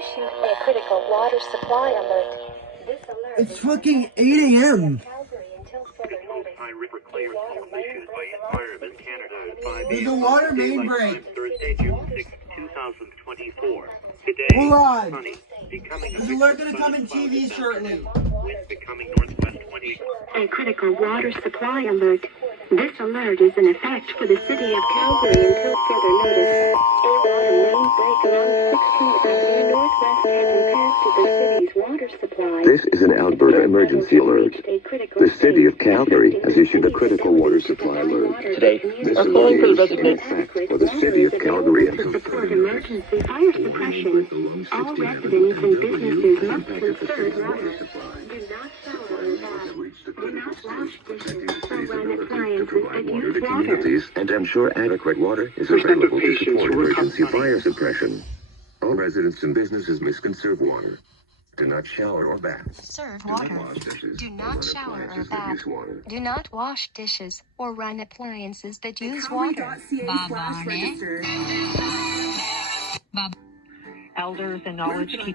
issued a critical water supply alert. This alert It's fucking 8 a.m. High River clear issued by Environment Canada at 5 There's a.m. a water main break. Thursday, June 6, 2024. Today, Hold on. sunny, becoming There's an alert gonna come in TV shortly. wind becoming northwest 20. A critical water supply alert. This alert is in effect for the city of Calgary until further notice. A water main break along 16th Avenue Northwest has impacted the city's water supply. This is an Alberta emergency alert. The city of Calgary has issued a critical water supply alert. Today, This alert is in effect for the city of Calgary to until support emergency fire suppression. All residents and businesses must conserve water. Do not shower or bath. Do not wash dishes or run appliances that use water. communities and ensure adequate water is available to support emergency fire suppression. All residents and businesses must conserve water. Do not shower or bath. Serve Do not water. wash dishes Do or not run shower or appliances that bath. use water. Do not wash dishes or run appliances that use water. Elders and knowledge keepers.